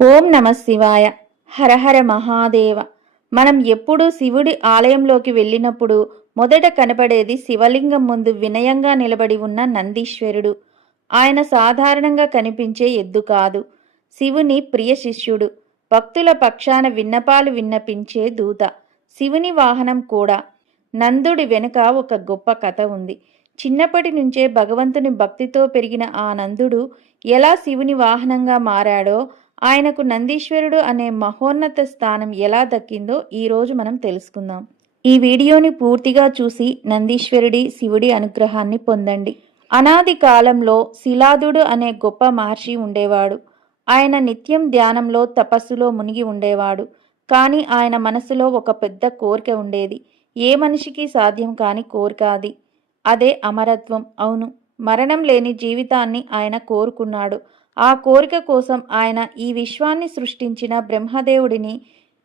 ఓం నమ శివాయ. హరహర మహాదేవ. మనం ఎప్పుడూ శివుడి ఆలయంలోకి వెళ్ళినప్పుడు మొదట కనపడేది శివలింగం ముందు వినయంగా నిలబడి ఉన్న నందీశ్వరుడు. ఆయన సాధారణంగా కనిపించే ఎద్దు కాదు. శివుని ప్రియ శిష్యుడు. భక్తుల పక్షాన విన్నపాలు విన్నపించే దూత. శివుని వాహనం కూడా. నందుడి వెనుక ఒక గొప్ప కథ ఉంది. చిన్నప్పటి నుంచే భగవంతుని భక్తితో పెరిగిన ఆ నందుడు ఎలా శివుని వాహనంగా మారాడో ఆయనకు నందీశ్వరుడు అనే మహోన్నత స్థానం ఎలా దక్కిందో ఈరోజు మనం తెలుసుకుందాం. ఈ వీడియోని పూర్తిగా చూసి నందీశ్వరుడి శివుడి అనుగ్రహాన్ని పొందండి. అనాది కాలంలో శిలాదుడు అనే గొప్ప మహర్షి ఉండేవాడు. ఆయన నిత్యం ధ్యానంలో తపస్సులో మునిగి ఉండేవాడు. కానీ ఆయన మనసులో ఒక పెద్ద కోరిక ఉండేది. ఏ మనిషికి సాధ్యం కాని కోరిక అది. అదే అమరత్వం. అవును మరణం లేని జీవితాన్ని ఆయన కోరుకున్నాడు. ఆ కోరిక కోసం ఆయన ఈ విశ్వాన్ని సృష్టించిన బ్రహ్మదేవుడిని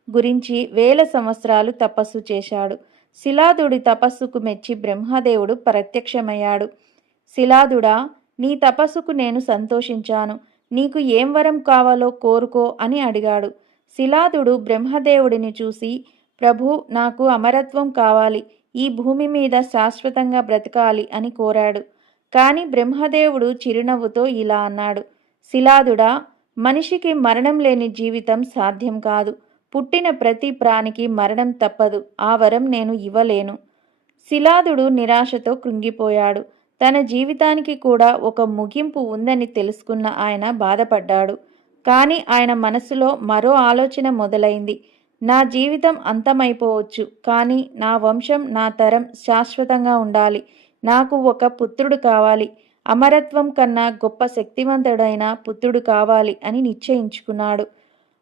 గురించి వేల సంవత్సరాలు తపస్సు చేశాడు. శిలాదుడి తపస్సుకు మెచ్చి బ్రహ్మదేవుడు ప్రత్యక్షమయ్యాడు. శిలాదుడా నీ తపస్సుకు నేను సంతోషించాను. నీకు ఏం వరం కావాలో కోరుకో అని అడిగాడు. శిలాదుడు బ్రహ్మదేవుడిని చూసి ప్రభు నాకు అమరత్వం కావాలి. ఈ భూమి మీద శాశ్వతంగా బ్రతకాలి అని కోరాడు. కానీ బ్రహ్మదేవుడు చిరునవ్వుతో ఇలా అన్నాడు. శిలాదుడా మనిషికి మరణం లేని జీవితం సాధ్యం కాదు. పుట్టిన ప్రతి ప్రాణికి మరణం తప్పదు. ఆ వరం నేను ఇవ్వలేను. శిలాదుడు నిరాశతో కృంగిపోయాడు. తన జీవితానికి కూడా ఒక ముగింపు ఉందని తెలుసుకున్న ఆయన బాధపడ్డాడు. కానీ ఆయన మనసులో మరో ఆలోచన మొదలైంది. నా జీవితం అంతమైపోవచ్చు కానీ నా వంశం నా తరం శాశ్వతంగా ఉండాలి. నాకు ఒక పుత్రుడు కావాలి. అమరత్వం కన్నా గొప్ప శక్తివంతుడైన పుత్రుడు కావాలి అని నిశ్చయించుకున్నాడు.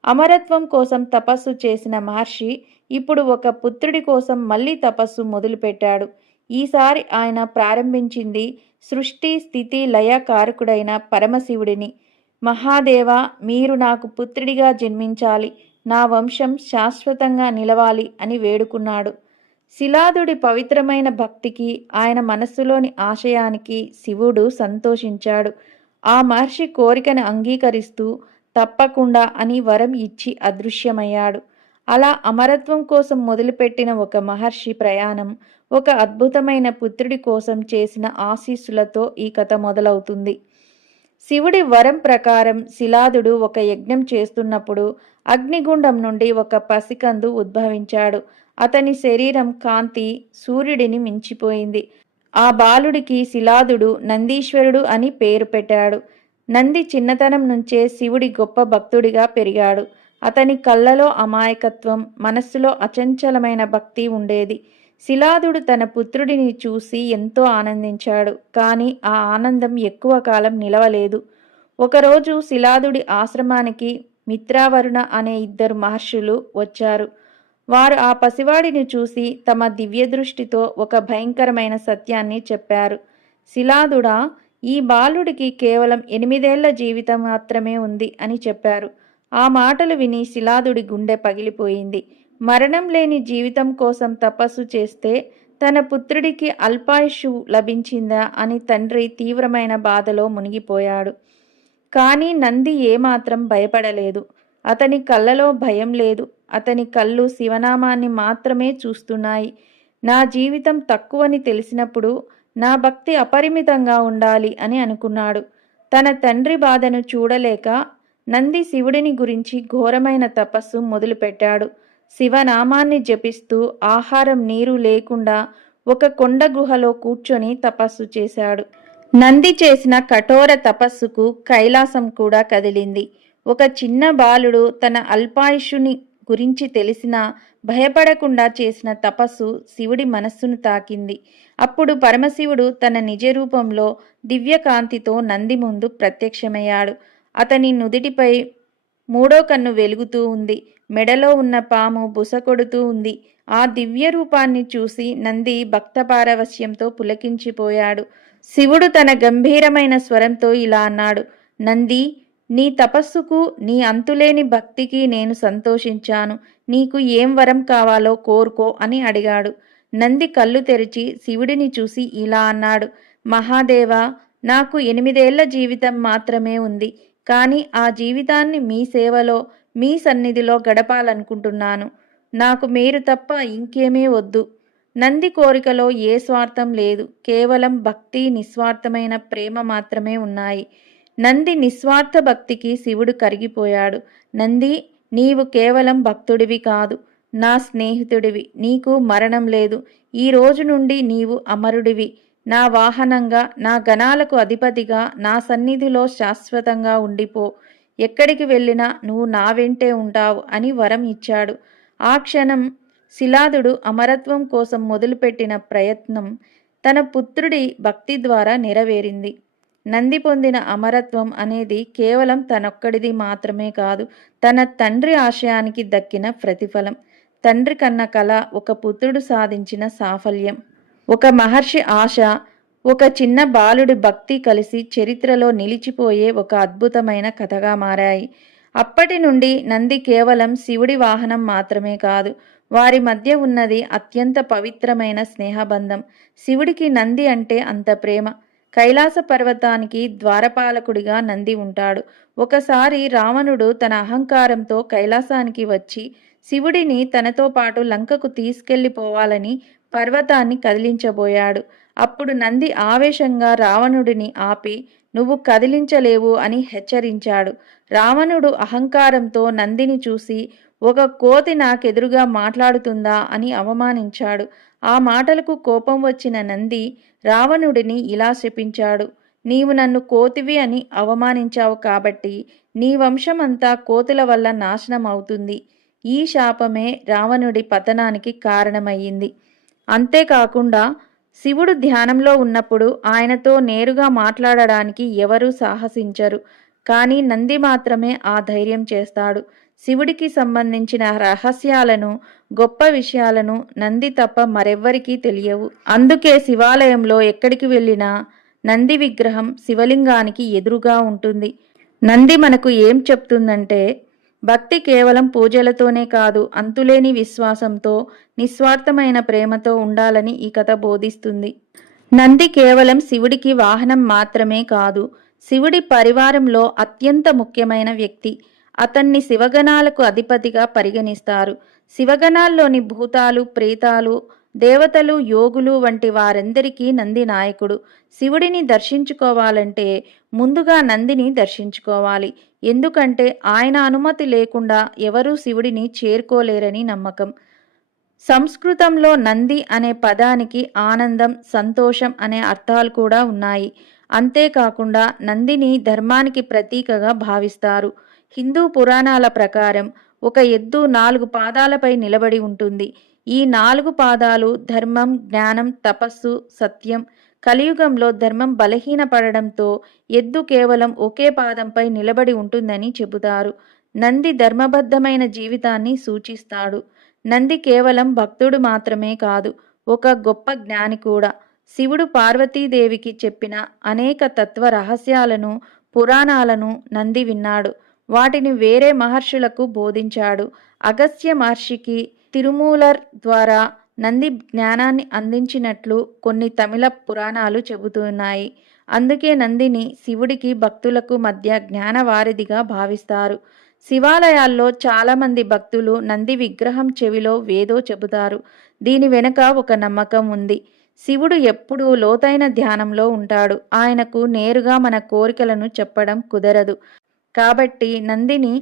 అమరత్వం కోసం తపస్సు చేసిన మహర్షి ఇప్పుడు ఒక పుత్రుడి కోసం మళ్ళీ తపస్సు మొదలుపెట్టాడు. ఈసారి ఆయన ప్రారంభించింది సృష్టి స్థితి లయకారకుడైన పరమశివుడిని. మహాదేవ మీరు నాకు పుత్రుడిగా జన్మించాలి. నా వంశం శాశ్వతంగా నిలవాలి అని వేడుకున్నాడు. శిలాదుడి పవిత్రమైన భక్తికి ఆయన మనస్సులోని ఆశయానికి శివుడు సంతోషించాడు. ఆ మహర్షి కోరికను అంగీకరిస్తూ తప్పకుండా అని వరం ఇచ్చి అదృశ్యమయ్యాడు. అలా అమరత్వం కోసం మొదలుపెట్టిన ఒక మహర్షి ప్రయాణం ఒక అద్భుతమైన పుత్రుడి కోసం చేసిన ఆశీస్సులతో ఈ కథ మొదలవుతుంది. శివుడి వరం ప్రకారం శిలాదుడు ఒక యజ్ఞం చేస్తున్నప్పుడు అగ్నిగుండం నుండి ఒక పసికందు ఉద్భవించాడు. అతని శరీరం కాంతి సూర్యుడిని మించిపోయింది. ఆ బాలుడికి శిలాదుడు నందీశ్వరుడు అని పేరు పెట్టాడు. నంది చిన్నతనం నుంచే శివుడి గొప్ప భక్తుడిగా పెరిగాడు. అతని కళ్ళలో అమాయకత్వం మనస్సులో అచంచలమైన భక్తి ఉండేది. శిలాదుడు తన పుత్రుడిని చూసి ఎంతో ఆనందించాడు కానీ ఆ ఆనందం ఎక్కువ కాలం నిలవలేదు. ఒకరోజు శిలాదుడి ఆశ్రమానికి మిత్రావరుణ అనే ఇద్దరు మహర్షులు వచ్చారు. వారు ఆ పసివాడిని చూసి తమ దివ్య దృష్టితో ఒక భయంకరమైన సత్యాన్ని చెప్పారు. శిలాదుడా ఈ బాలుడికి కేవలం ఎనిమిదేళ్ళ జీవితం మాత్రమే ఉంది అని చెప్పారు. ఆ మాటలు విని శిలాదుడి గుండె పగిలిపోయింది. మరణం లేని జీవితం కోసం తపస్సు చేస్తే తన పుత్రుడికి అల్పాయుషు లభించిందా అని తండ్రి తీవ్రమైన బాధలో మునిగిపోయాడు. కానీ నంది ఏమాత్రం భయపడలేదు. అతని కళ్ళలో భయం లేదు. అతని కళ్ళు శివనామాన్ని మాత్రమే చూస్తున్నాయి. నా జీవితం తక్కువని తెలిసినప్పుడు నా భక్తి అపరిమితంగా ఉండాలి అని అనుకున్నాడు. తన తండ్రి బాధను చూడలేక నంది శివుడిని గురించి ఘోరమైన తపస్సు మొదలుపెట్టాడు. శివనామాన్ని జపిస్తూ ఆహారం నీరు లేకుండా ఒక కొండ గుహలో కూర్చొని తపస్సు చేశాడు. నంది చేసిన కఠోర తపస్సుకు కైలాసం కూడా కదిలింది. ఒక చిన్న బాలుడు తన అల్పాయుషుని గురించి తెలిసినా భయపడకుండా చేసిన తపస్సు శివుడి మనస్సును తాకింది. అప్పుడు పరమశివుడు తన నిజ రూపంలో దివ్యకాంతితో నంది ముందు ప్రత్యక్షమయ్యాడు. అతని నుదిటిపై మూడో కన్ను వెలుగుతూ ఉంది. మెడలో ఉన్న పాము బుసకొడుతూ ఉంది. ఆ దివ్య రూపాన్ని చూసి నంది భక్తపారవశ్యంతో పులకించిపోయాడు. శివుడు తన గంభీరమైన స్వరంతో ఇలా అన్నాడు. నంది నీ తపస్సుకు నీ అంతులేని భక్తికి నేను సంతోషించాను. నీకు ఏం వరం కావాలో కోరుకో అని అడిగాడు. నంది కళ్ళు తెరిచి శివుడిని చూసి ఇలా అన్నాడు. మహాదేవా నాకు ఎనిమిదేళ్ళ జీవితం మాత్రమే ఉంది. కానీ ఆ జీవితాన్ని మీ సేవలో మీ సన్నిధిలో గడపాలనుకుంటున్నాను. నాకు మీరు తప్ప ఇంకేమీ వద్దు. నంది కోరికలో ఏ స్వార్థం లేదు. కేవలం భక్తి నిస్వార్థమైన ప్రేమ మాత్రమే ఉన్నాయి. నంది నిస్వార్థ భక్తికి శివుడు కరిగిపోయాడు. నంది నీవు కేవలం భక్తుడివి కాదు నా స్నేహితుడివి నీకు మరణం లేదు. ఈ రోజు నుండి నీవు అమరుడివి. నా వాహనంగా నా గణాలకు అధిపతిగా నా సన్నిధిలో శాశ్వతంగా ఉండిపో. ఎక్కడికి వెళ్ళినా నువ్వు నా వెంటే ఉంటావు అని వరం ఇచ్చాడు. ఆ క్షణం శిలాదుడు అమరత్వం కోసం మొదలుపెట్టిన ప్రయత్నం తన పుత్రుడి భక్తి ద్వారా నెరవేరింది. నంది పొందిన అమరత్వం అనేది కేవలం తనొక్కడిది మాత్రమే కాదు తన తండ్రి ఆశయానికి దక్కిన ప్రతిఫలం. తండ్రి కన్న కళ ఒక పుత్రుడు సాధించిన సాఫల్యం. ఒక మహర్షి ఆశ ఒక చిన్న బాలుడి భక్తి కలిసి చరిత్రలో నిలిచిపోయే ఒక అద్భుతమైన కథగా మారాయి. అప్పటి నుండి నంది కేవలం శివుడి వాహనం మాత్రమే కాదు వారి మధ్య ఉన్నది అత్యంత పవిత్రమైన స్నేహబంధం. శివుడికి నంది అంటే అంత ప్రేమ. కైలాస పర్వతానికి ద్వారపాలకుడిగా నంది ఉంటాడు. ఒకసారి రావణుడు తన అహంకారంతో కైలాసానికి వచ్చి శివుడిని తనతో పాటు లంకకు తీసుకెళ్ళిపోవాలని పర్వతాన్ని కదిలించబోయాడు. అప్పుడు నంది ఆవేశంగా రావణుడిని ఆపి నువ్వు కదిలించలేవు అని హెచ్చరించాడు. రావణుడు అహంకారంతో నందిని చూసి ఒక కోతి నాకెదురుగా మాట్లాడుతుందా అని అవమానించాడు. ఆ మాటలకు కోపం వచ్చిన నంది రావణుడిని ఇలా శపించాడు. నీవు నన్ను కోతివి అని అవమానించావు కాబట్టి నీ వంశమంతా కోతుల వల్ల నాశనం అవుతుంది ఈ శాపమే రావణుడి పతనానికి కారణమయ్యింది. అంతేకాకుండా శివుడు ధ్యానంలో ఉన్నప్పుడు ఆయనతో నేరుగా మాట్లాడడానికి ఎవరూ సాహసించరు. కానీ నంది మాత్రమే ఆ ధైర్యం చేస్తాడు. శివుడికి సంబంధించిన రహస్యాలను గొప్ప విషయాలను నంది తప్ప మరెవ్వరికీ తెలియవు. అందుకే శివాలయంలో ఎక్కడికి వెళ్ళినా నంది విగ్రహం శివలింగానికి ఎదురుగా ఉంటుంది. నంది మనకు ఏం చెప్తుందంటే భక్తి కేవలం పూజలతోనే కాదు అంతులేని విశ్వాసంతో నిస్వార్థమైన ప్రేమతో ఉండాలని ఈ కథ బోధిస్తుంది. నంది కేవలం శివుడికి వాహనం మాత్రమే కాదు శివుడి పరివారంలో అత్యంత ముఖ్యమైన వ్యక్తి. అతన్ని శివగణాలకు అధిపతిగా పరిగణిస్తారు. శివగణాల్లోని భూతాలు ప్రేతాలు దేవతలు యోగులు వంటి వారందరికీ నంది నాయకుడు. శివుడిని దర్శించుకోవాలంటే ముందుగా నందిని దర్శించుకోవాలి. ఎందుకంటే ఆయన అనుమతి లేకుండా ఎవరూ శివుడిని చేరుకోలేరని నమ్మకం. సంస్కృతంలో నంది అనే పదానికి ఆనందం సంతోషం అనే అర్థాలు కూడా ఉన్నాయి. అంతేకాకుండా నందిని ధర్మానికి ప్రతీకగా భావిస్తారు. హిందూ పురాణాల ప్రకారం ఒక ఎద్దు నాలుగు పాదాలపై నిలబడి ఉంటుంది. ఈ నాలుగు పాదాలు ధర్మం జ్ఞానం తపస్సు సత్యం కలియుగంలో ధర్మం బలహీనపడడంతో ఎద్దు కేవలం ఒకే పాదంపై నిలబడి ఉంటుందని చెబుతారు. నంది ధర్మబద్ధమైన జీవితాన్ని సూచిస్తాడు. నంది కేవలం భక్తుడు మాత్రమే కాదు ఒక గొప్ప జ్ఞాని కూడా. శివుడు పార్వతీదేవికి చెప్పిన అనేక తత్వ రహస్యాలను పురాణాలను నంది విన్నాడు. వాటిని వేరే మహర్షులకు బోధించాడు. అగస్త్య మహర్షికి తిరుమూలర్ ద్వారా నంది జ్ఞానాన్ని అందించినట్లు కొన్ని తమిళ పురాణాలు చెబుతున్నాయి. అందుకే నందిని శివుడికి భక్తులకు మధ్య జ్ఞానవారిధిగా భావిస్తారు. శివాలయాల్లో చాలామంది భక్తులు నంది విగ్రహం చెవిలో వేదో చెబుతారు. దీని వెనుక ఒక నమ్మకం ఉంది. శివుడు ఎప్పుడూ లోతైన ధ్యానంలో ఉంటాడు. ఆయనకు నేరుగా మన కోరికలను చెప్పడం కుదరదు. కాబట్టి నందిని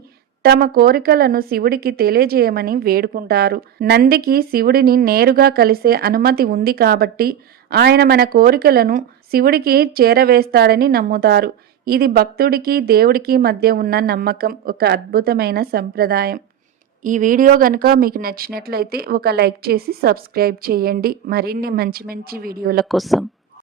తమ కోరికలను శివుడికి తెలియజేయమని వేడుకుంటారు. నందికి శివుడిని నేరుగా కలిసే అనుమతి ఉంది కాబట్టి ఆయన మన కోరికలను శివుడికి చేరవేస్తాడని నమ్ముతారు. ఇది భక్తుడికి దేవుడికి మధ్య ఉన్న నమ్మకం ఒక అద్భుతమైన సంప్రదాయం. ఈ వీడియో కనుక మీకు నచ్చినట్లయితే ఒక లైక్ చేసి సబ్స్క్రైబ్ చేయండి. మరిన్ని మంచి మంచి వీడియోల కోసం.